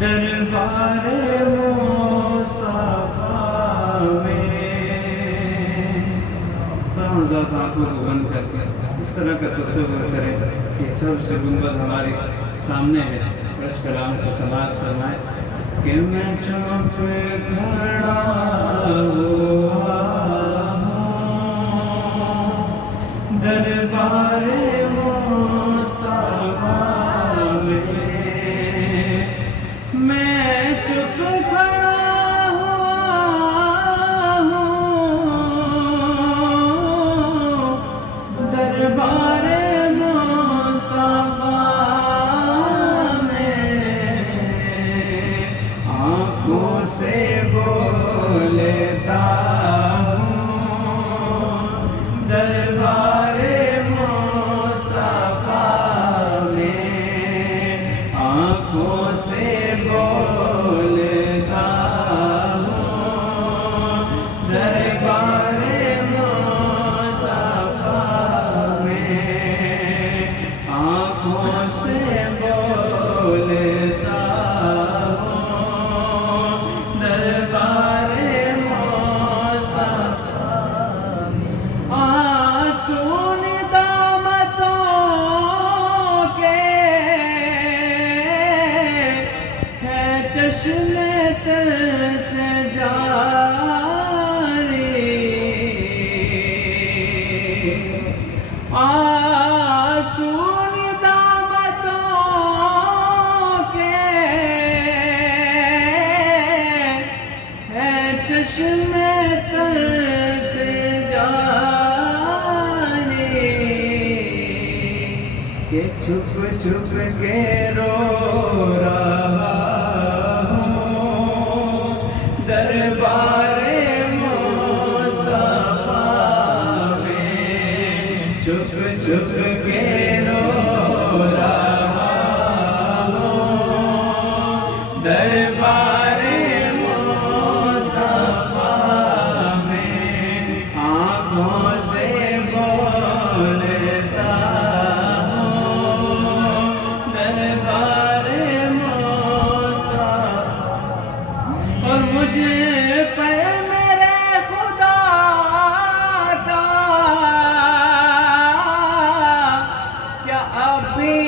دربار مصطفیٰ میں تمام ذات آنکھوں کو بند کر کے اس طرح کا تصور کریں کہ سب سے گنبد ہمارے سامنے ہے. اس کلام کو سماعت فرمائے کہ میں چپ کھڑا ہوا ہوں دربار مصطفیٰ میں چپ کھڑا ہوا ہوں دربار مصطفیٰ میں آنکھوں سے بولتا ہوں دربار مصطفیٰ میں آنکھوں سے بولتا ہوں دربار مصطفیٰ میں آنکھوں سے بولتا ہوں دربار مصطفیٰ میں آنسون دامتوں کے ہے چشم تر سے جاری آنسون دامتوں کے ہے چشم تر سے جاری کہ چھپ چھپ کے رو رہا ہوں دربار مصطفیٰ میں چھپ چھپ کے رو رہا ہوں دربار مصطفیٰ میں آنکھوں سے بولتا ہوں دربار مصطفیٰ اور مجھے پر میرے خدا کا کیا ابھی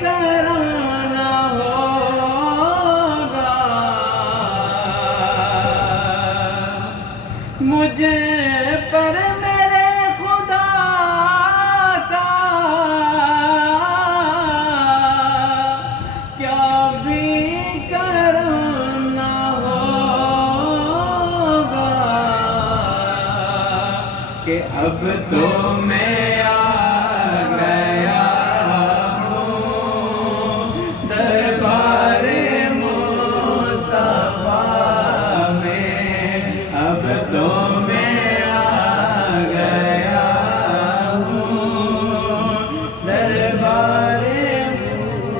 کرانا ہوگا مجھے پر میرے خدا کا کیا ابھی کرنا ہوگا کہ اب تو میں آ گیا ہوں دربار مصطفیٰ میں اب تو میں آ گیا ہوں دربار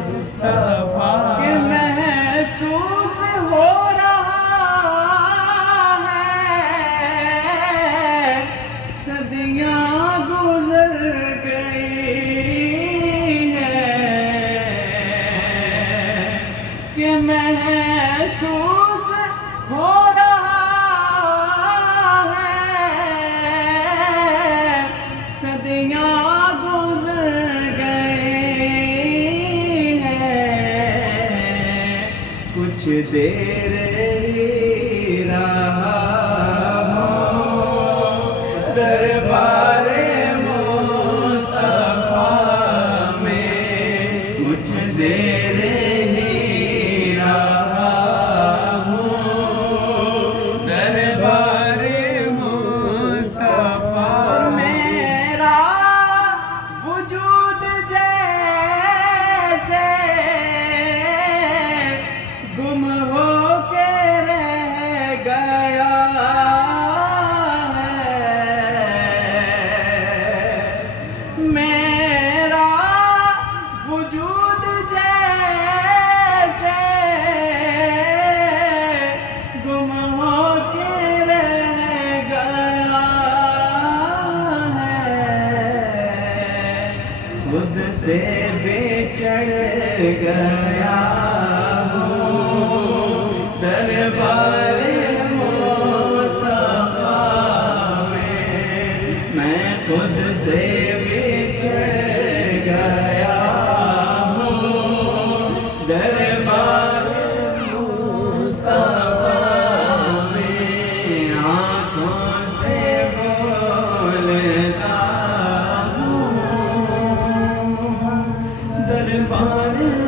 مصطفیٰ کہ محسوس ہو رہا ہے صدیاں گزر گئی ہیں کہ محسوس ہو رہا ہے صدیاں گزر گئی ہیں کچھ دیر ہی رہا ہوں دربار مصطفیٰ میں کچھ دیر ہی رہا ہوں دربار مصطفیٰ میرا وجود جیسے گم ہو کے رہ گیا بچھڑ گیا ہوں دربار مصطفیٰ میں آنکھوں سے بولتا ہوں دربار